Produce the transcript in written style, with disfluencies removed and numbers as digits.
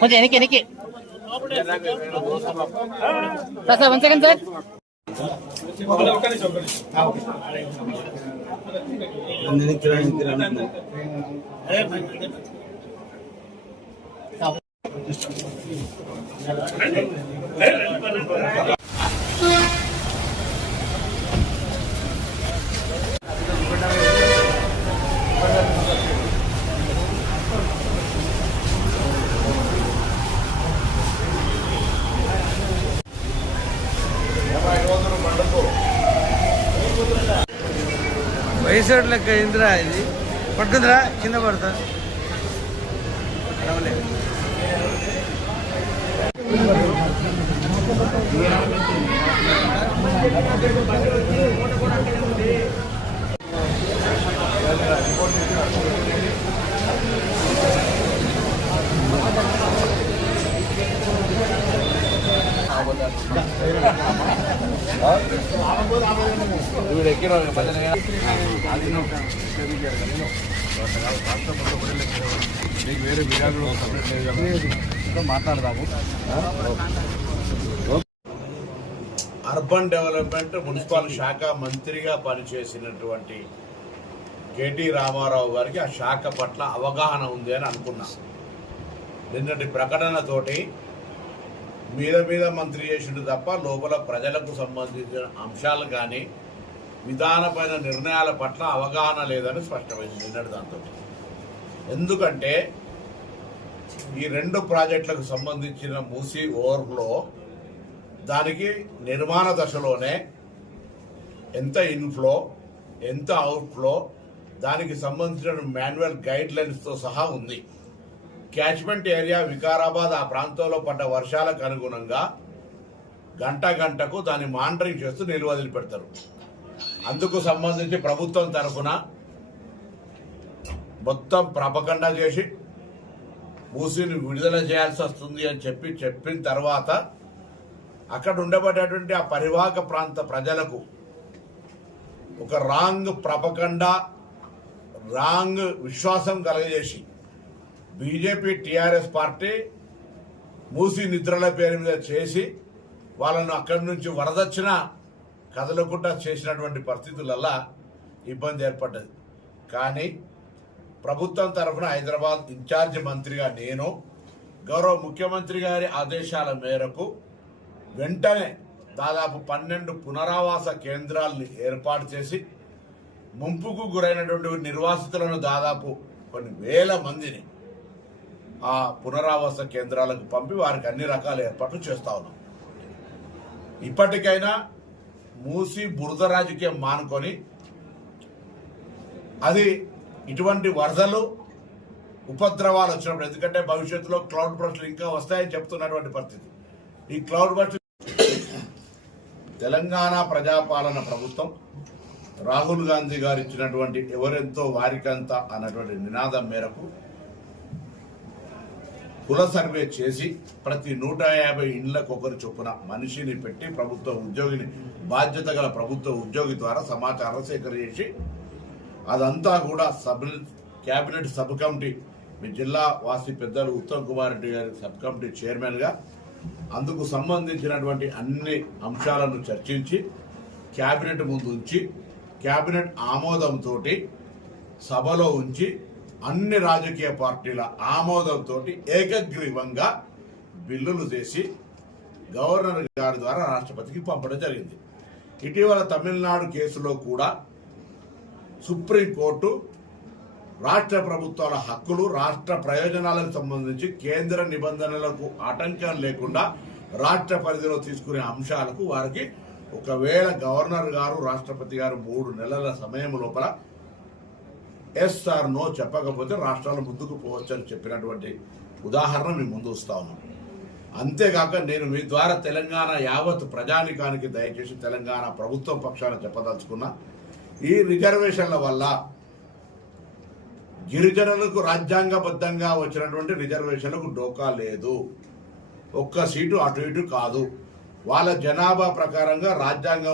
కొంచెం వెనక్కి వెనక్కి సార్ 1 సెకండ్ సార్. వయసు లెక్క ఇందిరా ఇది పట్టుకుందిరా కింద పడతా వేరే విధానంలో మాట్లాడదాము. అర్బన్ డెవలప్మెంట్ మున్సిపల్ శాఖ మంత్రిగా పనిచేసినటువంటి కేటీ రామారావు గారికి ఆ శాఖ పట్ల అవగాహన ఉంది అని అనుకున్నా. నిన్నటి ప్రకటనతోటి మీద మంత్రి చేసిండు తప్ప లోపల ప్రజలకు సంబంధించిన అంశాలు కానీ విధానమైన నిర్ణయాల పట్ల అవగాహన లేదని స్పష్టమైంది నిన్నటి దాంతో. ఎందుకంటే ఈ 2 ప్రాజెక్టులకు సంబంధించిన మూసీ ఓవర్ఫ్లో దానికి నిర్మాణ దశలోనే ఎంత ఇన్ఫ్లో ఎంత అవుట్ఫ్లో దానికి సంబంధించిన మాన్యువల్ గైడ్ లైన్స్తో సహా ఉంది. క్యాచ్మెంట్ ఏరియా వికారాబాద్ ఆ ప్రాంతంలో పడ్డ వర్షాలకు అనుగుణంగా గంటకు దాన్ని మానిటరింగ్ చేస్తూ నిల్వ వదిలిపెడతారు. అందుకు సంబంధించి ప్రభుత్వం తరఫున మొత్తం ప్రాపగండా చేసి మూసీని విడుదల చేయాల్సి వస్తుంది అని చెప్పిన తర్వాత అక్కడ ఉండబడేటువంటి ఆ పరివాహక ప్రాంత ప్రజలకు ఒక రాంగ్ ప్రాపగండా రాంగ్ విశ్వాసం కలగజేసి బీజేపీ టీఆర్ఎస్ పార్టీ మూసీ నిద్రల పేరు మీద చేసి వాళ్ళను అక్కడి నుంచి వరదొచ్చిన కదలకుండా చేసినటువంటి పరిస్థితులల్లా ఇబ్బంది ఏర్పడ్డది. కానీ ప్రభుత్వం తరఫున హైదరాబాద్ ఇన్ఛార్జి మంత్రిగా నేను గౌరవ ముఖ్యమంత్రి గారి ఆదేశాల మేరకు వెంటనే దాదాపు 12 పునరావాస కేంద్రాలని ఏర్పాటు చేసి ముంపుకు గురైనటువంటి నిర్వాసితులను దాదాపు కొన్ని వేల మందిని ఆ పునరావాస కేంద్రాలకు పంపి వారికి అన్ని రకాల ఏర్పాట్లు చేస్తా ఉన్నాం. ఇప్పటికైనా మూసి బురద రాజకీయం మానుకొని అది ఇటువంటి వరదలు ఉపద్రవాలు వచ్చినప్పుడు, ఎందుకంటే భవిష్యత్తులో క్లౌడ్ బర్స్ట్లు ఇంకా వస్తాయని చెప్తున్నటువంటి పరిస్థితి. ఈ క్లౌడ్ బర్స్ట్ తెలంగాణ ప్రజాపాలన ప్రభుత్వం రాహుల్ గాంధీ గారు ఇచ్చినటువంటి ఎవరెంతో వారికంత అన్నటువంటి నినాదం మేరకు కుల సర్వే చేసి ప్రతి 150 ఇండ్లకు ఒకరు చొప్పున మనిషిని పెట్టి ప్రభుత్వ ఉద్యోగిని బాధ్యత గల ప్రభుత్వ ఉద్యోగి ద్వారా సమాచారం సేకరించి అదంతా కూడా క్యాబినెట్ సబ్ కమిటీ మీ జిల్లా వాసి పెద్దలు ఉత్తమ్ కుమార్ రెడ్డి గారి సబ్ కమిటీ చైర్మన్గా అందుకు సంబంధించినటువంటి అన్ని అంశాలను చర్చించి క్యాబినెట్ ముందు ఉంచి క్యాబినెట్ ఆమోదంతో సభలో ఉంచి అన్ని రాజకీయ పార్టీల ఆమోదంతో ఏకగ్రీవంగా బిల్లులు చేసి గవర్నర్ గారి ద్వారా రాష్ట్రపతికి పంపడం జరిగింది. ఇటీవల తమిళనాడు కేసులో కూడా సుప్రీంకోర్టు రాష్ట్ర ప్రభుత్వాల హక్కులు రాష్ట్ర ప్రయోజనాలకు సంబంధించి కేంద్ర నిబంధనలకు ఆటంకం లేకుండా రాష్ట్ర పరిధిలో తీసుకునే అంశాలకు వారికి ఒకవేళ గవర్నర్ గారు రాష్ట్రపతి గారు 3 నెలల సమయం లోపల ఎస్ ఆర్ నో చెప్పకపోతే రాష్ట్రాలు ముందుకు పోవచ్చని చెప్పినటువంటి ఉదాహరణ మీ ముందు వస్తా ఉన్నాం. అంతేకాక నేను మీ ద్వారా తెలంగాణ యావత్ ప్రజానికానికి దయచేసి తెలంగాణ ప్రభుత్వం పక్షాన చెప్పదలుచుకున్నా, ఈ రిజర్వేషన్ల వల్ల గిరిజనులకు రాజ్యాంగబద్ధంగా వచ్చినటువంటి రిజర్వేషన్లకు డోకా లేదు. ఒక్క సీటు అటు ఇటు కాదు, వాళ్ళ జనాభా ప్రకారంగా రాజ్యాంగం